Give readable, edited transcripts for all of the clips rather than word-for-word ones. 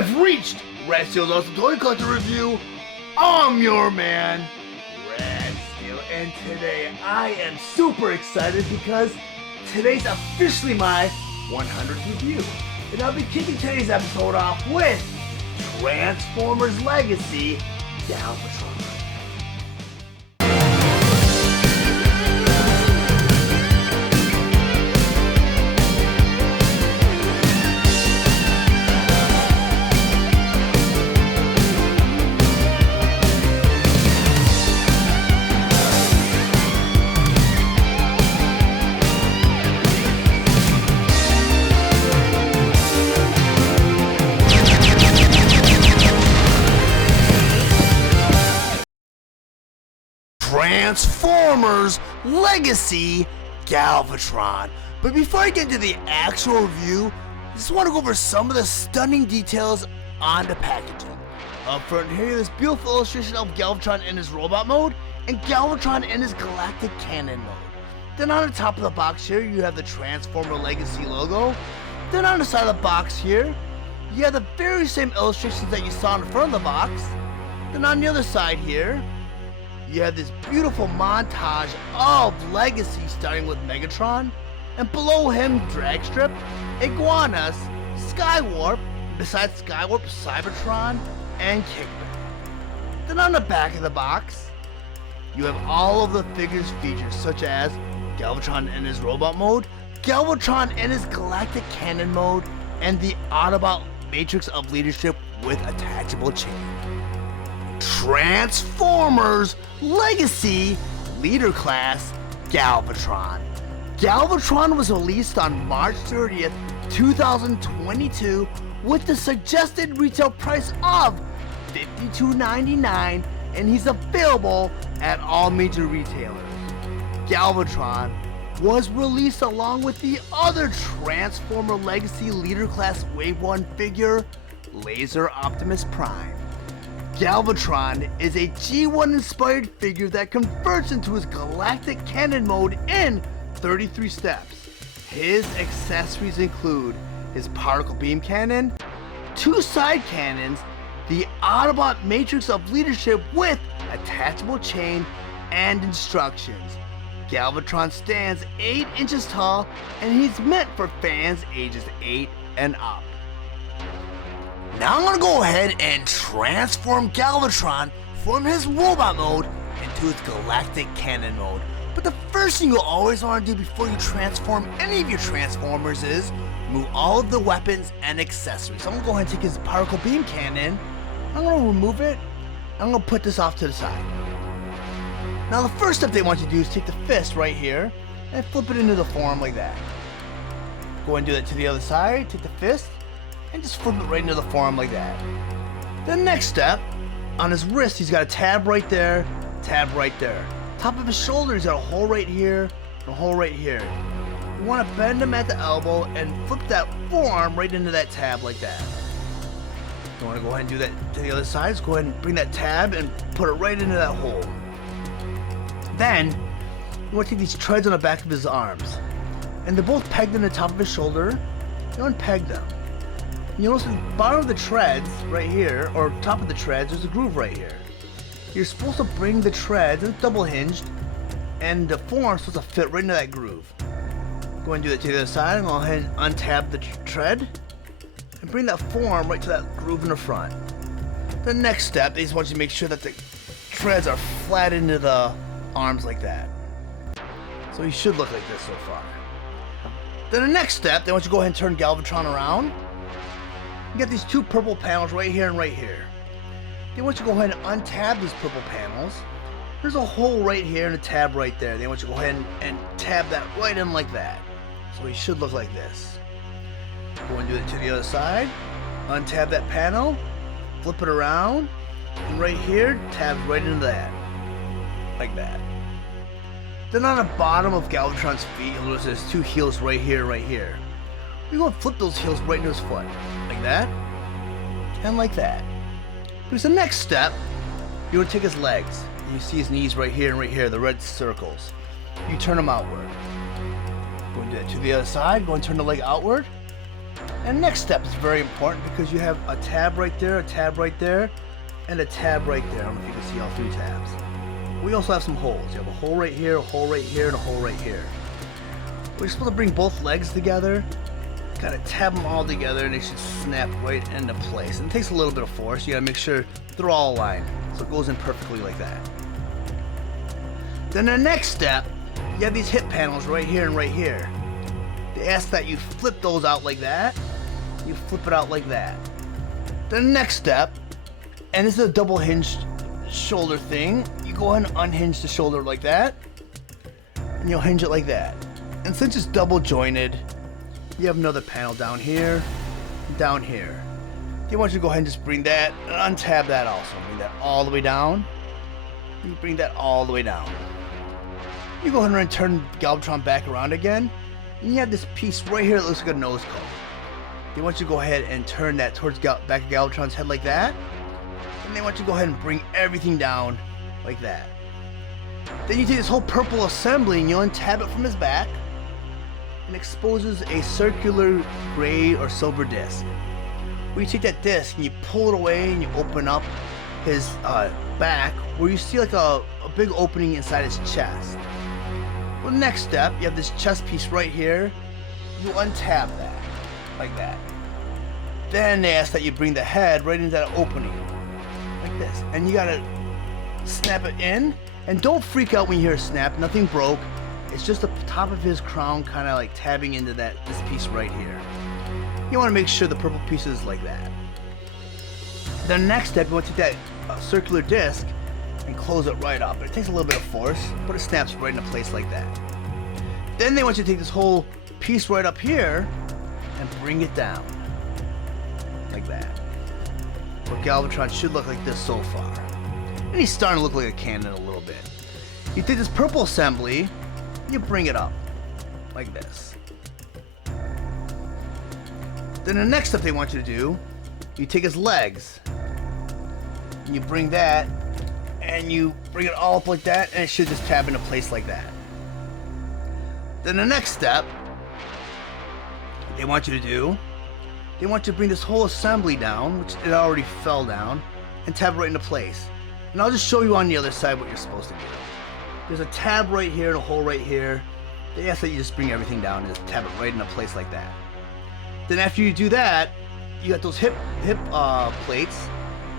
have reached Steele's Awesome Toy Collector Review. I'm your man, Steele, and today I am super excited because today's officially my 100th review. And I'll be kicking today's episode off with Transformers Legacy Galvatron. Transformers Legacy Galvatron. But before I get into the actual review, I just want to go over some of the stunning details on the packaging. Up front here, this beautiful illustration of Galvatron in his robot mode and Galvatron in his galactic cannon mode. Then on the top of the box here, you have the Transformer Legacy logo. Then on the side of the box here, you have the very same illustrations that you saw in the front of the box. Then on the other side here, you have this beautiful montage of Legacy starting with Megatron, and below him Dragstrip, Iguanas, Skywarp, besides Skywarp, Cybertron, and Kickback. Then on the back of the box, you have all of the figures featured such as Galvatron in his robot mode, Galvatron in his galactic cannon mode, and the Autobot Matrix of Leadership with attachable chain. Transformers Legacy Leader Class Galvatron. Galvatron was released on March 30th, 2022 with the suggested retail price of $52.99, and he's available at all major retailers. Galvatron was released along with the other Transformer Legacy Leader Class Wave 1 figure, Laser Optimus Prime. Galvatron is a G1 inspired figure that converts into his galactic cannon mode in 33 steps. His accessories include his particle beam cannon, 2 side cannons, the Autobot Matrix of Leadership with attachable chain and instructions. Galvatron stands 8 inches tall and he's meant for fans ages 8 and up. Now I'm going to go ahead and transform Galvatron from his robot mode into his galactic cannon mode. But the first thing you'll always want to do before you transform any of your Transformers is remove all of the weapons and accessories. So I'm going to go ahead and take his particle beam cannon, I'm going to remove it, I'm going to put this off to the side. Now the first step they want you to do is take the fist right here and flip it into the form like that. Go ahead and do that to the other side, take the fist, and just flip it right into the form like that. The next step, on his wrist he's got a tab right there, tab right there. Top of his shoulder he's got a hole right here, and a hole right here. You want to bend him at the elbow and flip that forearm right into that tab like that. You want to go ahead and do that to the other side, so go ahead and bring that tab and put it right into that hole. Then, you want to take these treads on the back of his arms, and they're both pegged in the top of his shoulder. You unpeg them. You notice at the bottom of the treads, right here, or top of the treads, there's a groove right here. You're supposed to bring the treads, and it's double hinged, and the forearm's supposed to fit right into that groove. Go ahead and do that to the other side, and go ahead and untab the tread, and bring that forearm right to that groove in the front. The next step, they just want you to make sure that the treads are flat into the arms like that. So he should look like this so far. Then the next step, they want you to go ahead and turn Galvatron around. You got these 2 purple panels right here and right here. They want you to go ahead and untab these purple panels. There's a hole right here and a tab right there. They want you to go ahead and tab that right in like that. So he should look like this. Go and do it to the other side. Untab that panel. Flip it around. And right here, tab right into that. Like that. Then on the bottom of Galvatron's feet, you'll notice there's 2 heels right here and right here. You're going to flip those heels right into his foot. Like that. And like that. Because the next step, you're going to take his legs. And you see his knees right here and right here, the red circles. You turn them outward. Go and do that to the other side. Go and turn the leg outward. And next step is very important because you have a tab right there, a tab right there, and a tab right there. I don't know if you can see all 3 tabs. We also have some holes. You have a hole right here, a hole right here, and a hole right here. We're supposed to bring both legs together, kind of tab them all together, and they should snap right into place. And it takes a little bit of force. You gotta make sure they're all aligned, so it goes in perfectly like that. Then the next step, you have these hip panels right here and right here. They ask that you flip those out like that. You flip it out like that. The next step, and this is a double hinged shoulder thing, you go ahead and unhinge the shoulder like that, and you'll hinge it like that. And since it's double jointed, you have another panel down here, down here. You want you to go ahead and just bring that and untab that also. Bring that all the way down. You bring that all the way down. You go ahead and turn Galvatron back around again, and you have this piece right here that looks like a nose cone. They want you to go ahead and turn that towards back of Galvatron's head like that. And they want you to go ahead and bring everything down like that. Then you take this whole purple assembly and you untab it from his back and exposes a circular gray or silver disc. Where you take that disc and you pull it away and you open up his back where you see like a big opening inside his chest. Well, next step, you have this chest piece right here. You untab that like that. Then they ask that you bring the head right into that opening like this, and you gotta snap it in. And don't freak out when you hear a snap. Nothing broke. It's just the top of his crown kind of like tabbing into this piece right here. You want to make sure the purple piece is like that. The next step, you want to take that circular disc and close it right up. It takes a little bit of force, but it snaps right into place like that. Then they want you to take this whole piece right up here and bring it down like that. What Galvatron should look like this so far. And he's starting to look like a cannon a little bit. You take this purple assembly, you bring it up like this. Then the next step they want you to do, you take his legs and you bring that and you bring it all up like that, and it should just tab into place like that. Then the next step they want you to do, they want you to bring this whole assembly down, which it already fell down, and tab it right into place. And I'll just show you on the other side what you're supposed to do. There's a tab right here and a hole right here. They ask that you just bring everything down and just tab it right into place like that. Then after you do that, you got those hip plates.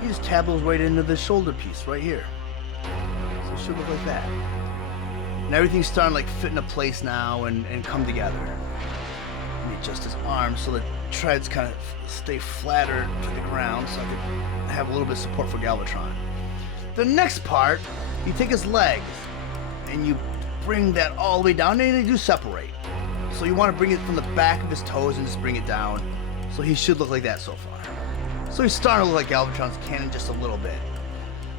You just tab those right into the shoulder piece right here. So it should look like that. And everything's starting to like fit into place now and come together. And you adjust his arms so the treads kind of stay flatter to the ground so I can have a little bit of support for Galvatron. The next part, you take his legs and you bring that all the way down, and they do separate. So you want to bring it from the back of his toes and just bring it down. So he should look like that so far. So he's starting to look like Galvatron's cannon just a little bit.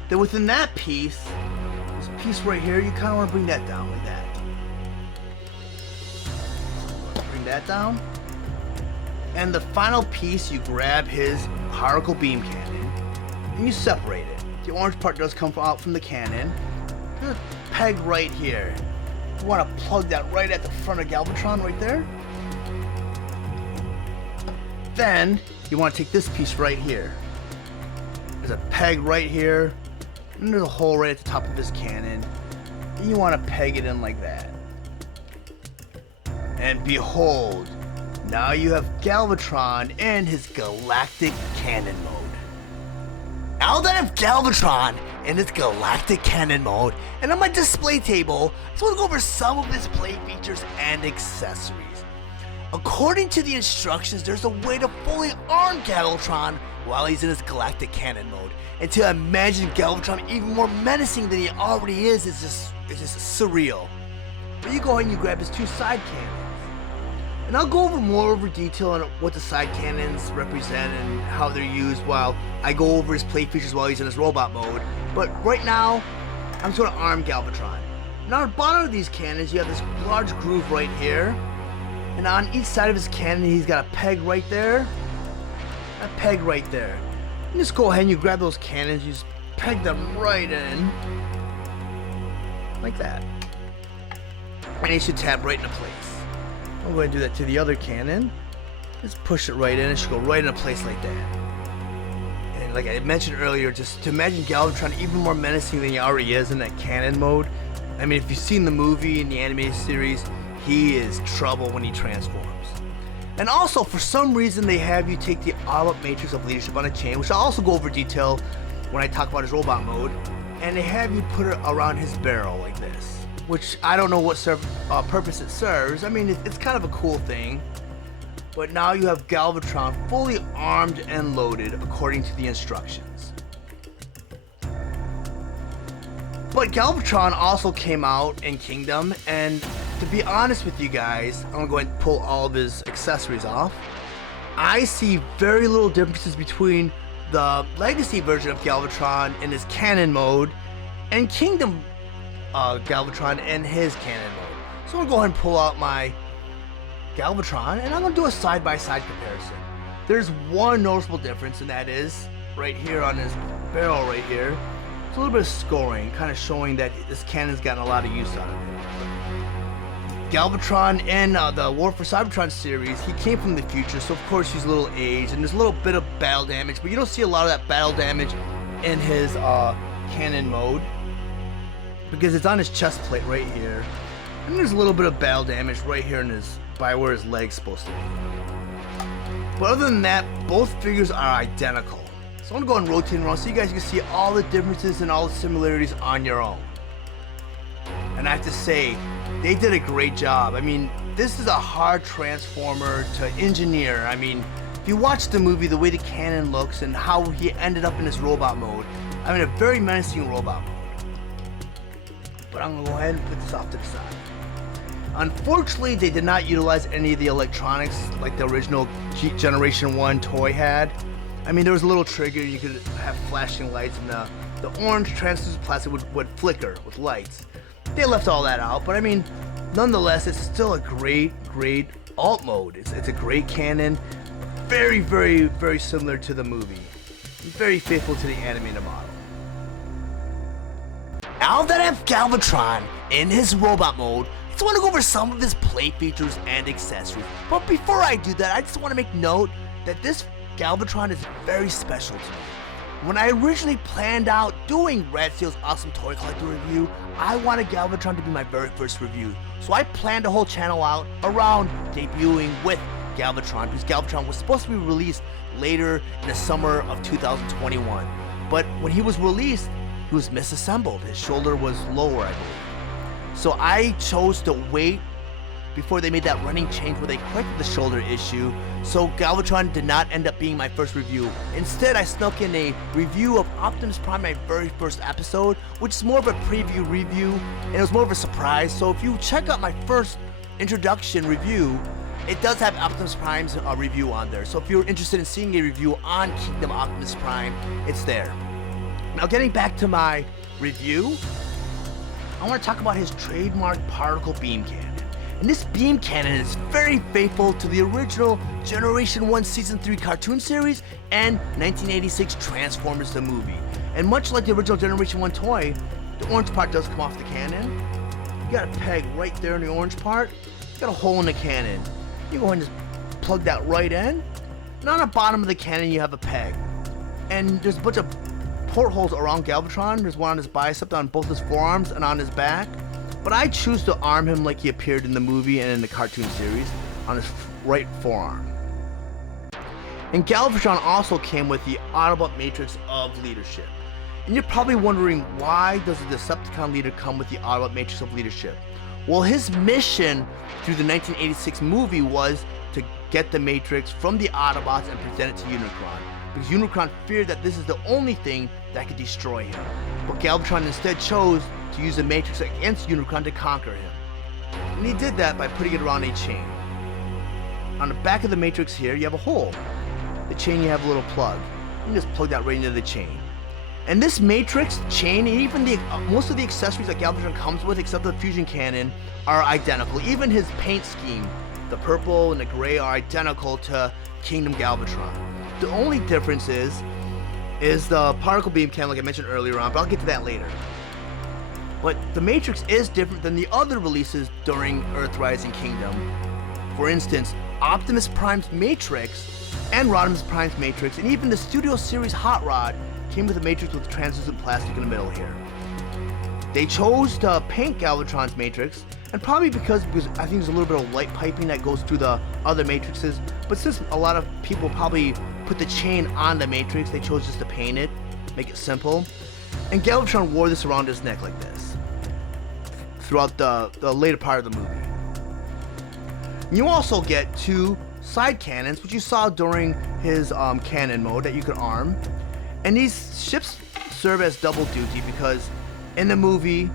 Then within that piece, this piece right here, you kind of want to bring that down like that. Bring that down. And the final piece, you grab his particle beam cannon and you separate it. The orange part does come out from the cannon. There's a peg right here. You want to plug that right at the front of Galvatron right there. Then you want to take this piece right here. There's a peg right here, and there's a hole right at the top of his cannon. And you want to peg it in like that. And behold, now you have Galvatron in his galactic cannon mode. Now that I have Galvatron in its galactic cannon mode and on my display table, I just want to go over some of his play features and accessories. According to the instructions, there's a way to fully arm Galvatron while he's in his galactic cannon mode. And to imagine Galvatron even more menacing than he already is just surreal. But you go ahead and you grab his 2 side cannons. And I'll go over more detail on what the side cannons represent and how they're used while I go over his play features while he's in his robot mode. But right now, I'm just going to arm Galvatron. Now at the bottom of these cannons, you have this large groove right here. And on each side of his cannon, he's got a peg right there. A peg right there. You just go ahead and you grab those cannons, you just peg them right in. Like that. And they should tab right into place. I'm going to do that to the other cannon. Just push it right in. It should go right in a place like that. And like I mentioned earlier, just to imagine Galvatron even more menacing than he already is in that cannon mode. I mean, if you've seen the movie and the animated series, he is trouble when he transforms. And also, for some reason, they have you take the Autobot Matrix of Leadership on a chain, which I'll also go over detail when I talk about his robot mode, and they have you put it around his barrel like this, which I don't know what purpose it serves. I mean, it's kind of a cool thing, but now you have Galvatron fully armed and loaded according to the instructions. But Galvatron also came out in Kingdom, and to be honest with you guys, I'm gonna go ahead and pull all of his accessories off. I see very little differences between the Legacy version of Galvatron in his cannon mode and Kingdom Galvatron in his cannon mode. So I'm gonna go ahead and pull out my Galvatron, and I'm gonna do a side-by-side comparison. There's one noticeable difference, and that is right here on his barrel right here. It's a little bit of scoring, kind of showing that this cannon's gotten a lot of use out of it. Galvatron in the War for Cybertron series, he came from the future, so of course he's a little aged, and there's a little bit of battle damage, but you don't see a lot of that battle damage in his cannon mode, because it's on his chest plate right here, and there's a little bit of battle damage right here in his, by where his leg's supposed to be. But other than that, both figures are identical. So I'm gonna go and rotate around so you guys can see all the differences and all the similarities on your own. And I have to say, they did a great job. I mean, this is a hard transformer to engineer. I mean, if you watch the movie, the way the cannon looks and how he ended up in this robot mode, I mean, a very menacing robot mode. But I'm gonna go ahead and put this off to the side. Unfortunately, they did not utilize any of the electronics like the original Generation 1 toy had. I mean, there was a little trigger, you could have flashing lights, and the orange translucent plastic would flicker with lights. They left all that out, but I mean, nonetheless, it's still a great alt mode. It's a great cannon, very similar to the movie, very faithful to the animated model. Now that I have Galvatron in his robot mode, I just want to go over some of his play features and accessories. But before I do that, I just want to make note that this Galvatron is very special to me. When I originally planned out doing Red Steele's Awesome Toy Collector review, I wanted Galvatron to be my very first review. So I planned a whole channel out around debuting with Galvatron, because Galvatron was supposed to be released later in the summer of 2021. But when he was released, he was misassembled. His shoulder was lower, I believe. So I chose to wait before they made that running change where they corrected the shoulder issue, so Galvatron did not end up being my first review. Instead, I snuck in a review of Optimus Prime, my very first episode, which is more of a preview review, and it was more of a surprise. So if you check out my first introduction review, it does have Optimus Prime's review on there. So if you're interested in seeing a review on Kingdom Optimus Prime, it's there. Now getting back to my review, I want to talk about his trademark particle beam cannon. And this beam cannon is very faithful to the original Generation 1 Season 3 cartoon series and 1986 Transformers the movie. And much like the original Generation 1 toy, the orange part does come off the cannon. You got a peg right there in the orange part. You got a hole in the cannon. You go ahead and just plug that right in. And on the bottom of the cannon you have a peg. And there's a bunch of portholes around Galvatron. There's one on his bicep, on both his forearms, and on his back. But I choose to arm him like he appeared in the movie and in the cartoon series, on his right forearm. And Galvatron also came with the Autobot Matrix of Leadership. And you're probably wondering, why does the Decepticon leader come with the Autobot Matrix of Leadership? Well, his mission through the 1986 movie was to get the Matrix from the Autobots and present it to Unicron, because Unicron feared that this is the only thing that could destroy him. But Galvatron instead chose to use the Matrix against Unicron to conquer him. And he did that by putting it around a chain. On the back of the Matrix here, you have a hole. The chain, you have a little plug. You can just plug that right into the chain. And this Matrix chain, and even most of the accessories that Galvatron comes with, except the fusion cannon, are identical. Even his paint scheme, the purple and the gray, are identical to Kingdom Galvatron. The only difference is the particle beam cannon, like I mentioned earlier on, but I'll get to that later. But the Matrix is different than the other releases during Earthrise and Kingdom. For instance, Optimus Prime's Matrix and Rodimus Prime's Matrix, and even the Studio Series Hot Rod came with a Matrix with translucent plastic in the middle here. They chose to paint Galvatron's Matrix, and probably because I think there's a little bit of light piping that goes through the other Matrixes, but since a lot of people probably put the chain on the Matrix, they chose just to paint it, make it simple. And Galvatron wore this around his neck like this throughout the later part of the movie. You also get 2 side cannons, which you saw during his cannon mode that you could arm. And these ships serve as double duty because in the movie,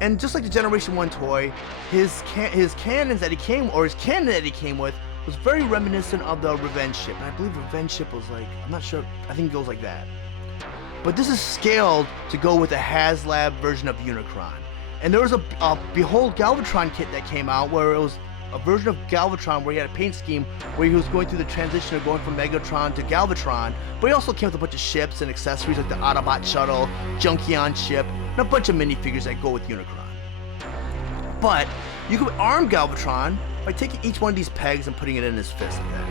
and just like the Generation 1 toy, his cannon that he came with was very reminiscent of the Revenge ship. And I believe Revenge ship was like, I'm not sure, I think it goes like that. But this is scaled to go with a HasLab version of Unicron. And there was a Behold Galvatron kit that came out where it was a version of Galvatron where he had a paint scheme where he was going through the transition of going from Megatron to Galvatron, but he also came with a bunch of ships and accessories like the Autobot shuttle, Junkion ship, and a bunch of minifigures that go with Unicron. But you could arm Galvatron by taking each one of these pegs and putting it in his fist like that.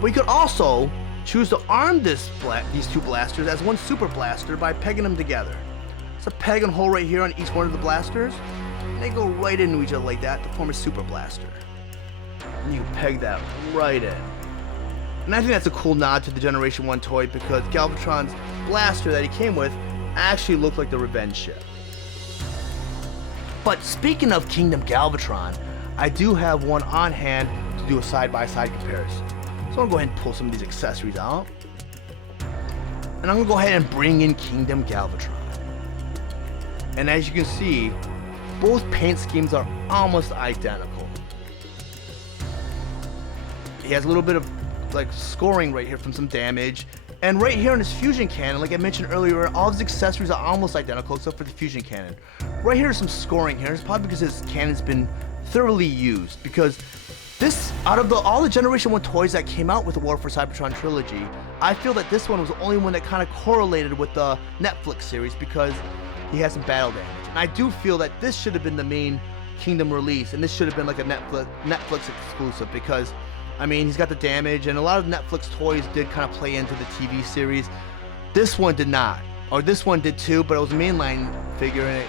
But you could also choose to arm these 2 blasters as one super blaster by pegging them together. It's a peg and hole right here on each one of the blasters. They go right into each other like that to form a super blaster. And you peg that right in. And I think that's a cool nod to the Generation 1 toy because Galvatron's blaster that he came with actually looked like the Revenge ship. But speaking of Kingdom Galvatron, I do have one on hand to do a side-by-side comparison. So I'm going to go ahead and pull some of these accessories out. And I'm going to go ahead and bring in Kingdom Galvatron. And as you can see, both paint schemes are almost identical. He has a little bit of like scoring right here from some damage. And right here in his fusion cannon, like I mentioned earlier, all of his accessories are almost identical except for the fusion cannon. Right here is some scoring here. It's probably because his cannon's been thoroughly used. Because this, out of all the Generation 1 toys that came out with the War for Cybertron trilogy, I feel that this one was the only one that kind of correlated with the Netflix series because he has some battle damage. And I do feel that this should have been the main Kingdom release, and this should have been like a Netflix exclusive because, I mean, he's got the damage, and a lot of Netflix toys did kind of play into the TV series. This one did not, or this one did too, but it was a mainline figure, and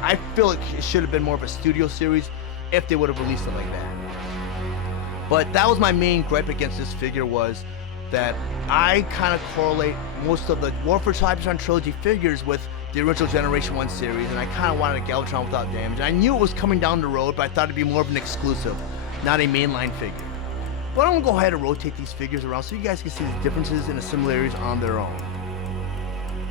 I feel like it should have been more of a studio series if they would have released it like that. But that was my main gripe against this figure was that I kind of correlate most of the War for Cybertron trilogy figures with the original Generation 1 series, and I kind of wanted a Galvatron without damage. And I knew it was coming down the road, but I thought it'd be more of an exclusive, not a mainline figure. But I'm gonna go ahead and rotate these figures around so you guys can see the differences and the similarities on their own.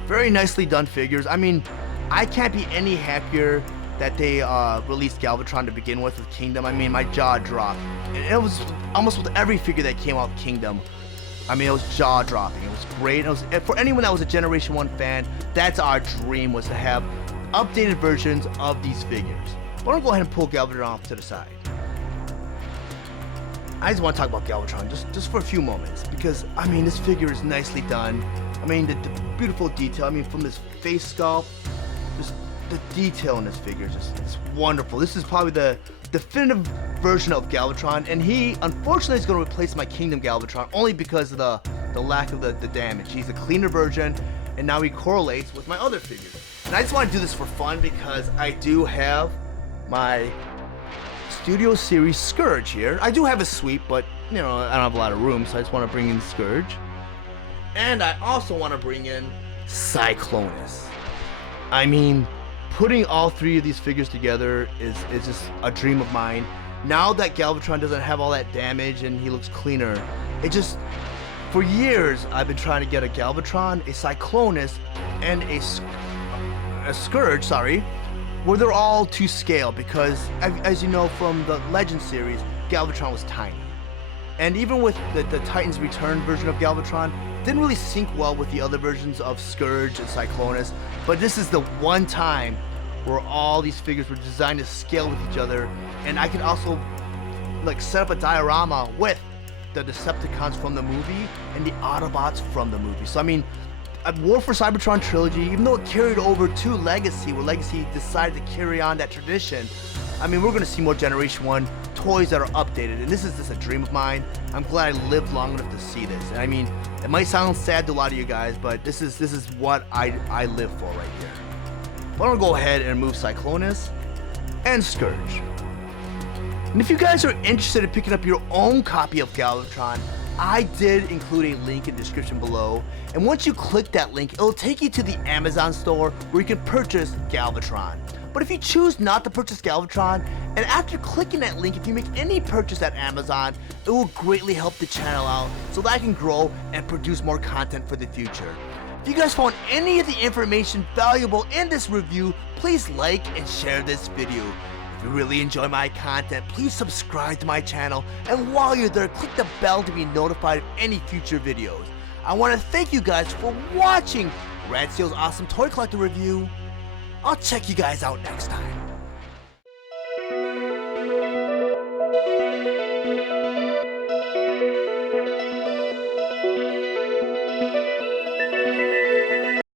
Very nicely done figures. I mean, I can't be any happier that they released Galvatron to begin with Kingdom. I mean, my jaw dropped. And it was almost with every figure that came out with Kingdom. I mean, it was jaw-dropping. It was great. It was, for anyone that was a Generation 1 fan, that's our dream, was to have updated versions of these figures. But I'm going to go ahead and pull Galvatron off to the side. I just want to talk about Galvatron just for a few moments, because, I mean, this figure is nicely done. I mean, the beautiful detail. I mean, from this face sculpt, just the detail in this figure is just it's wonderful. This is probably the definitive version of Galvatron, and he unfortunately is going to replace my Kingdom Galvatron only because of the lack of the damage. He's a cleaner version, and now he correlates with my other figures. And I just want to do this for fun because I do have my Studio Series Scourge here. I do have a sweep, but you know, I don't have a lot of room, so I just want to bring in Scourge. And I also want to bring in Cyclonus. I mean, putting all 3 of these figures together is just a dream of mine. Now that Galvatron doesn't have all that damage and he looks cleaner, it just, for years I've been trying to get a Galvatron, a Cyclonus, and a Scourge, where they're all to scale because, as you know from the Legend series, Galvatron was tiny. And even with the Titans Return version of Galvatron, didn't really sync well with the other versions of Scourge and Cyclonus, but this is the one time where all these figures were designed to scale with each other, and I could also like set up a diorama with the Decepticons from the movie and the Autobots from the movie. So I mean, War for Cybertron trilogy, even though it carried over to Legacy, where Legacy decided to carry on that tradition, I mean, we're going to see more Generation 1 toys that are updated, and this is just a dream of mine. I'm glad I lived long enough to see this. And I mean, it might sound sad to a lot of you guys, but this is what I live for right here. But I'm going to go ahead and remove Cyclonus and Scourge. And if you guys are interested in picking up your own copy of Galvatron, I did include a link in the description below, and once you click that link, it'll take you to the Amazon store where you can purchase Galvatron. But if you choose not to purchase Galvatron, and after clicking that link, if you make any purchase at Amazon, it will greatly help the channel out so that I can grow and produce more content for the future. If you guys found any of the information valuable in this review, please like and share this video. If you really enjoy my content, please subscribe to my channel, and while you're there, click the bell to be notified of any future videos. I want to thank you guys for watching Steele's Awesome Toy Collector Review. I'll check you guys out next time.